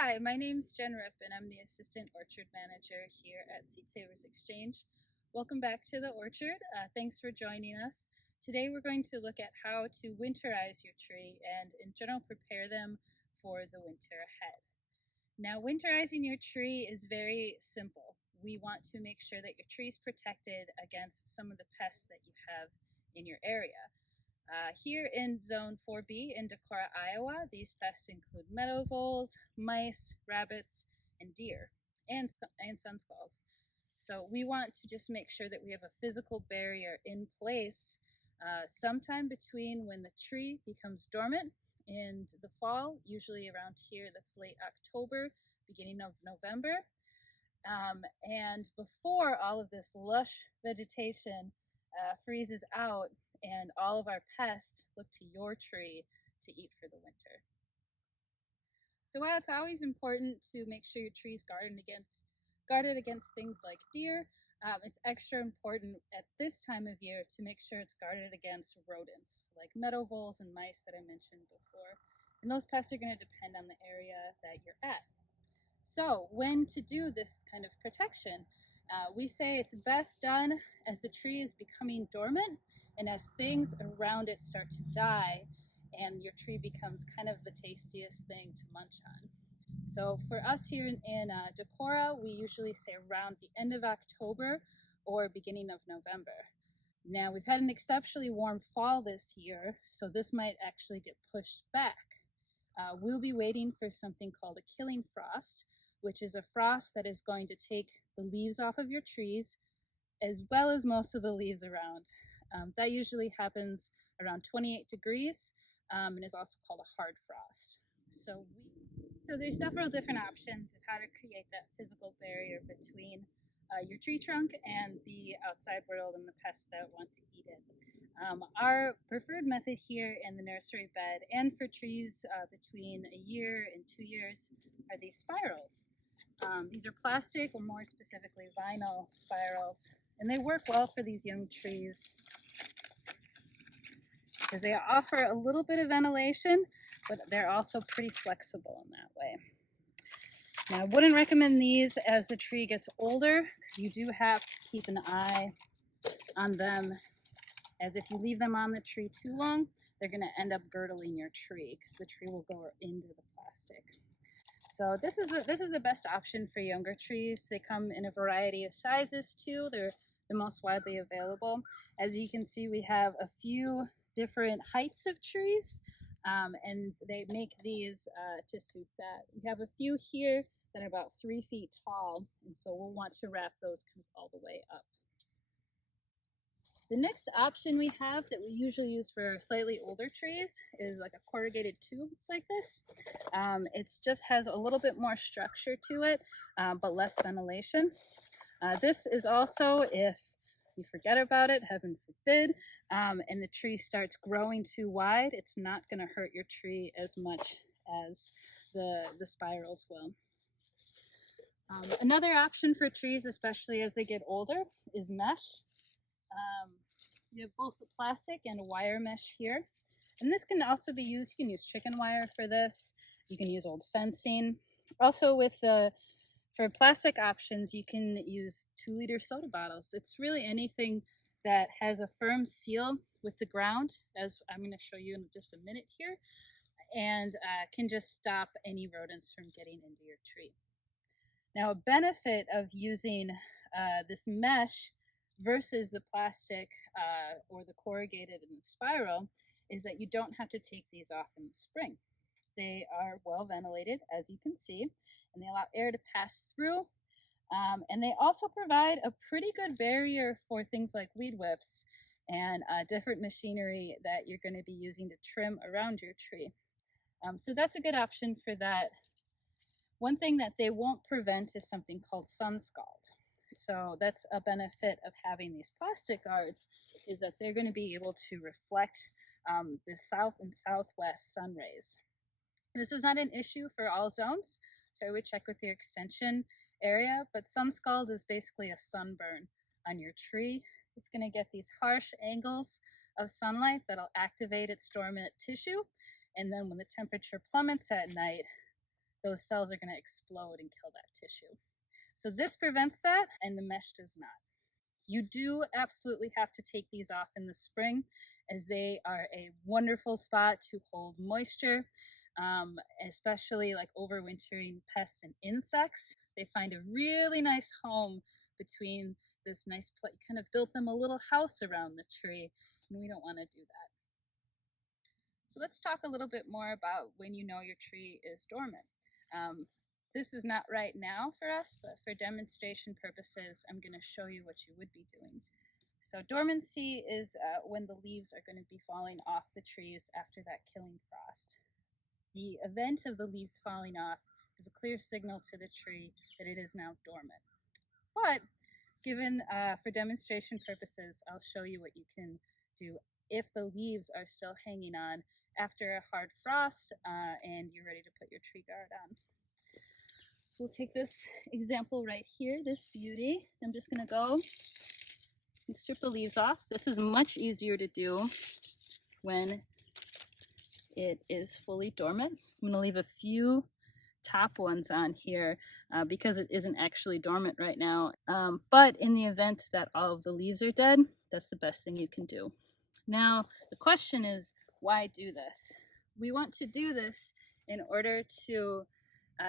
Hi, my name's Jen Ripp and I'm the Assistant Orchard Manager here at Seed Savers Exchange. Welcome back to the orchard. Thanks for joining us. Today we're going to look at how to winterize your tree and in general prepare them for the winter ahead. Now, winterizing your tree is very simple. We want to make sure that your tree is protected against some of the pests that you have in your area. Here in Zone 4B in Decorah, Iowa, these pests include meadow voles, mice, rabbits, and deer, and sunscald. So we want to just make sure that we have a physical barrier in place sometime between when the tree becomes dormant in the fall, usually around here that's late October, beginning of November, and before all of this lush vegetation freezes out and all of our pests look to your tree to eat for the winter. So while it's always important to make sure your tree is guarded against things like deer, it's extra important at this time of year to make sure it's guarded against rodents like meadow voles and mice that I mentioned before. And those pests are going to depend on the area that you're at. So when to do this kind of protection, we say it's best done as the tree is becoming dormant and as things around it start to die and your tree becomes kind of the tastiest thing to munch on. So for us here in Decorah, we usually say around the end of October or beginning of November. Now we've had an exceptionally warm fall this year, so this might actually get pushed back. We'll be waiting for something called a killing frost, which is a frost that is going to take the leaves off of your trees as well as most of the leaves around. That usually happens around 28 degrees and is also called a hard frost. So there's several different options of how to create that physical barrier between your tree trunk and the outside world and the pests that want to eat it. Our preferred method here in the nursery bed and for trees between a year and 2 years are these spirals. These are plastic, or more specifically vinyl spirals, and they work well for these young trees because they offer a little bit of ventilation, but they're also pretty flexible in that way. Now, I wouldn't recommend these as the tree gets older because you do have to keep an eye on them, as if you leave them on the tree too long, they're going to end up girdling your tree because the tree will go into the plastic. So this is the best option for younger trees. They come in a variety of sizes too. They're the most widely available. As you can see, we have a few different heights of trees, and they make these to suit that. We have a few here that are about 3 feet tall, and so we'll want to wrap those kind of all the way up. The next option we have that we usually use for slightly older trees is like a corrugated tube like this. It just has a little bit more structure to it, but less ventilation. This is also if you forget about it, heaven forbid, and the tree starts growing too wide, it's not going to hurt your tree as much as the spirals will. Another option for trees, especially as they get older, is mesh. You have both the plastic and a wire mesh here. And this can also be used, you can use chicken wire for this. You can use old fencing. Also for plastic options, you can use 2-liter soda bottles. It's really anything that has a firm seal with the ground, as I'm going to show you in just a minute here, and can just stop any rodents from getting into your tree. Now, a benefit of using this mesh versus the plastic or the corrugated and the spiral is that you don't have to take these off in the spring. They are well ventilated, as you can see, and they allow air to pass through, and they also provide a pretty good barrier for things like weed whips and different machinery that you're going to be using to trim around your tree. So that's a good option for that. One thing that they won't prevent is something called sunscald. So that's a benefit of having these plastic guards, is that they're going to be able to reflect the south and southwest sun rays. This is not an issue for all zones, so I would check with your extension area, but sunscald is basically a sunburn on your tree. It's going to get these harsh angles of sunlight that'll activate its dormant tissue, and then when the temperature plummets at night, those cells are going to explode and kill that tissue. So this prevents that, and the mesh does not. You do absolutely have to take these off in the spring, as they are a wonderful spot to hold moisture, especially like overwintering pests and insects. They find a really nice home between this nice place. Kind of built them a little house around the tree, and we don't want to do that. So let's talk a little bit more about when you know your tree is dormant. This is not right now for us, but for demonstration purposes, I'm going to show you what you would be doing. So dormancy is when the leaves are going to be falling off the trees after that killing frost. The event of the leaves falling off is a clear signal to the tree that it is now dormant. But given for demonstration purposes, I'll show you what you can do if the leaves are still hanging on after a hard frost and you're ready to put your tree guard on. So we'll take this example right here, this beauty. I'm just going to go and strip the leaves off. This is much easier to do when it is fully dormant. I'm going to leave a few top ones on here because it isn't actually dormant right now. But in the event that all of the leaves are dead, that's the best thing you can do. Now, the question is, why do this? We want to do this in order to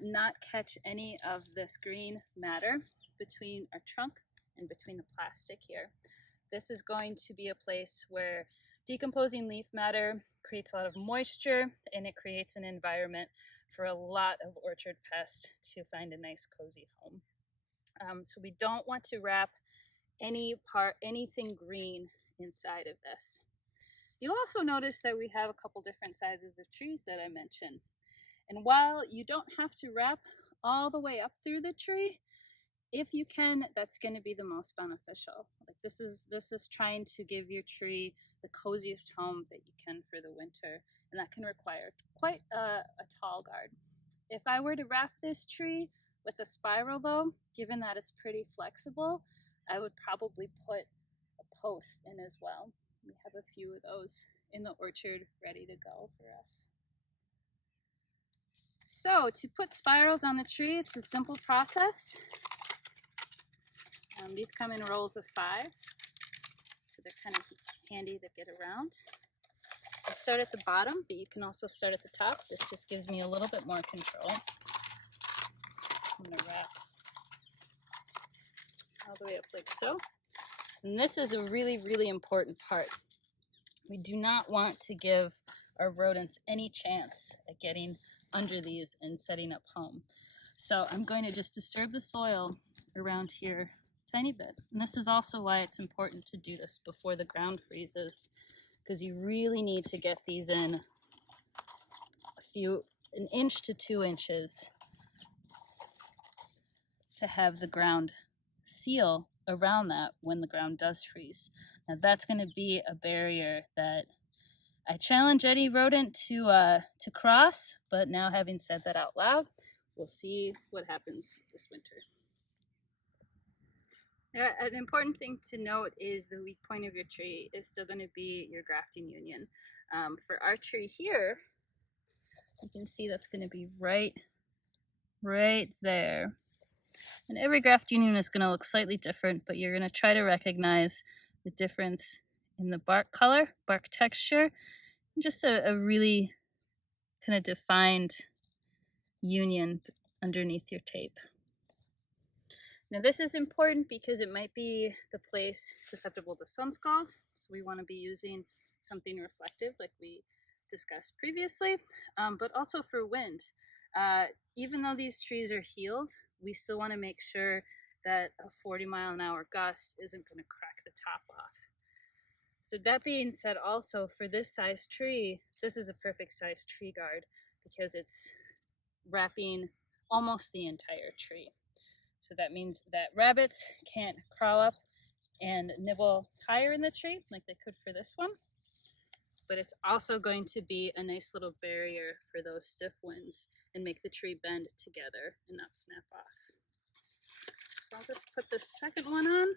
not catch any of this green matter between our trunk and between the plastic here. This is going to be a place where decomposing leaf matter creates a lot of moisture, and it creates an environment for a lot of orchard pests to find a nice cozy home. So we don't want to wrap anything green inside of this. You'll also notice that we have a couple different sizes of trees that I mentioned. And while you don't have to wrap all the way up through the tree, if you can, that's going to be the most beneficial. Like this is trying to give your tree the coziest home that you can for the winter, and that can require quite a tall guard. If I were to wrap this tree with a spiral though, given that it's pretty flexible, I would probably put a post in as well. We have a few of those in the orchard ready to go for us. So to put spirals on the tree, it's a simple process. These come in rolls of 5, so they're kind of handy to get around. I start at the bottom, but you can also start at the top. This just gives me a little bit more control. I'm going to wrap all the way up like so. And this is a really, really important part. We do not want to give our rodents any chance at getting under these and setting up home. So I'm going to just disturb the soil around here a tiny bit. And this is also why it's important to do this before the ground freezes, because you really need to get these in an inch to 2 inches to have the ground seal around that when the ground does freeze. Now that's going to be a barrier that I challenge any rodent to cross, but now having said that out loud, we'll see what happens this winter. An important thing to note is the weak point of your tree is still going to be your grafting union. For our tree here, you can see that's going to be right there. And every graft union is going to look slightly different, but you're going to try to recognize the difference in the bark color, bark texture, and just a really kind of defined union underneath your tape. Now this is important because it might be the place susceptible to sun scald, so we want to be using something reflective like we discussed previously, but also for wind. Even though these trees are healed, we still want to make sure that a 40-mile-an-hour gust isn't going to crack the top off. So that being said, also for this size tree, this is a perfect size tree guard because it's wrapping almost the entire tree. So that means that rabbits can't crawl up and nibble higher in the tree like they could for this one. But it's also going to be a nice little barrier for those stiff winds and make the tree bend together and not snap off. So I'll just put the second one on.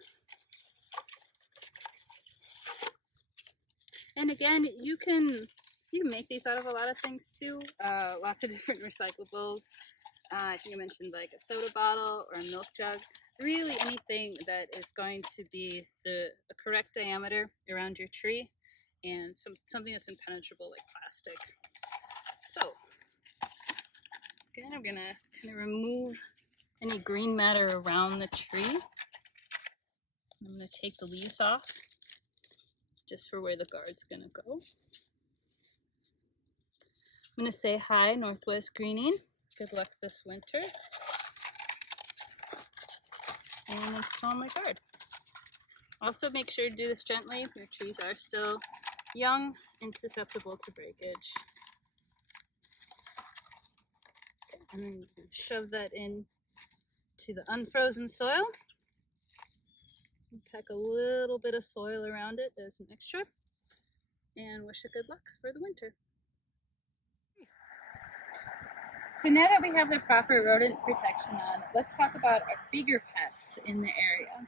And again, you can make these out of a lot of things too. Lots of different recyclables. I think I mentioned like a soda bottle or a milk jug. Really anything that is going to be the correct diameter around your tree, and something that's impenetrable like plastic. So again, I'm gonna kind of remove any green matter around the tree. I'm gonna take the leaves off just for where the guard's gonna go. I'm gonna say hi, Northwest Greening. Good luck this winter. And install my guard. Also make sure to do this gently. Your trees are still young and susceptible to breakage. And then you can shove that in to the unfrozen soil. Pack a little bit of soil around it as an extra. And wish it good luck for the winter. So now that we have the proper rodent protection on, let's talk about our bigger pests in the area.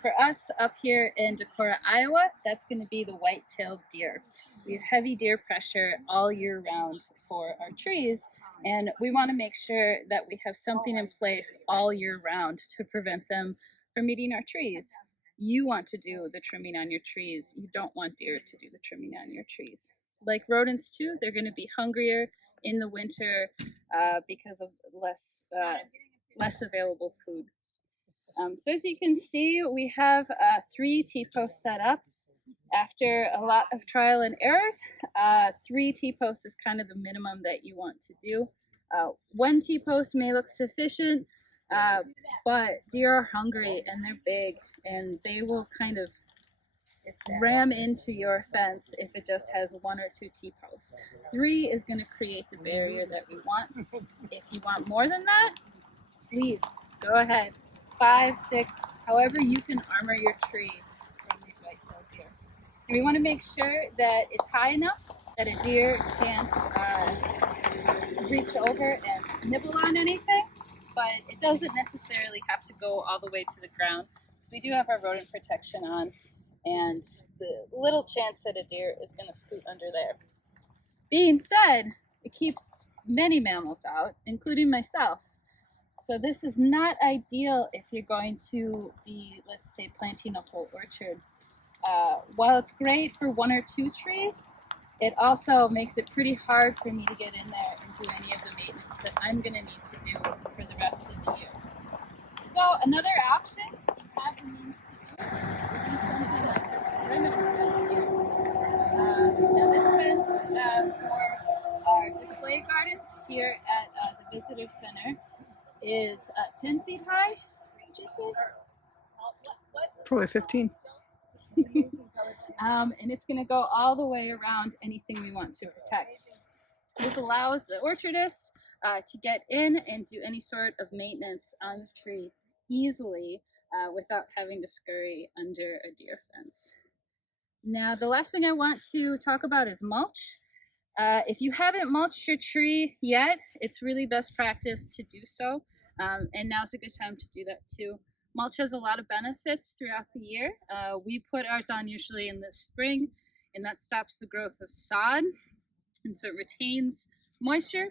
For us up here in Decorah, Iowa, that's going to be the white-tailed deer. We have heavy deer pressure all year round for our trees, and we want to make sure that we have something in place all year round to prevent them from eating our trees. You want to do the trimming on your trees. You don't want deer to do the trimming on your trees. Like rodents too, they're going to be hungrier in the winter because of less available food. So as you can see, we have 3 T-posts set up. After a lot of trial and errors, 3 T-posts is kind of the minimum that you want to do. 1 T-post may look sufficient, but deer are hungry and they're big, and they will kind of ram into your fence if it just has 1 or 2 T-posts. 3 is going to create the barrier that we want. If you want more than that, please go ahead. 5, 6, however you can armor your tree from these white-tailed deer. And we want to make sure that it's high enough that a deer can't reach over and nibble on anything, but it doesn't necessarily have to go all the way to the ground. So we do have our rodent protection on, and the little chance that a deer is going to scoot under there. Being said, it keeps many mammals out, including myself. So this is not ideal if you're going to be, let's say, planting a whole orchard. While it's great for 1 or 2 trees, it also makes it pretty hard for me to get in there and do any of the maintenance that I'm going to need to do for the rest of the year. So another option, if you have the means to do it, would be something like this perimeter fence here. Now this fence for our display gardens here at the Visitor Center is 10 feet high, would you say? Probably 15. And it's going to go all the way around anything we want to protect. This allows the orchardists to get in and do any sort of maintenance on the tree easily without having to scurry under a deer fence. Now, the last thing I want to talk about is mulch. If you haven't mulched your tree yet, it's really best practice to do so. And now's a good time to do that too. Mulch has a lot of benefits throughout the year. We put ours on usually in the spring, and that stops the growth of sod. And so it retains moisture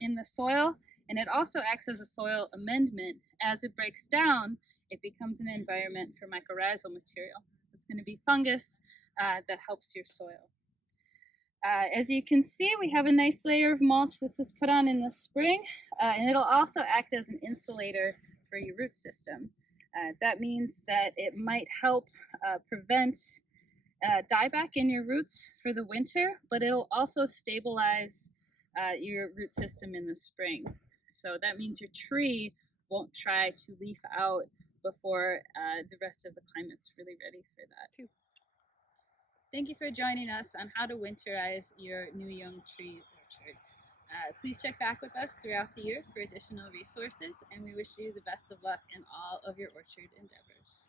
in the soil, and it also acts as a soil amendment. As it breaks down, it becomes an environment for mycorrhizal material. It's going to be fungus that helps your soil. As you can see, we have a nice layer of mulch. This was put on in the spring, and it'll also act as an insulator for your root system. That means that it might help prevent dieback in your roots for the winter, but it'll also stabilize your root system in the spring. So that means your tree won't try to leaf out before the rest of the climate's really ready for that too. Thank you for joining us on how to winterize your new young tree orchard. Please check back with us throughout the year for additional resources, and we wish you the best of luck in all of your orchard endeavors.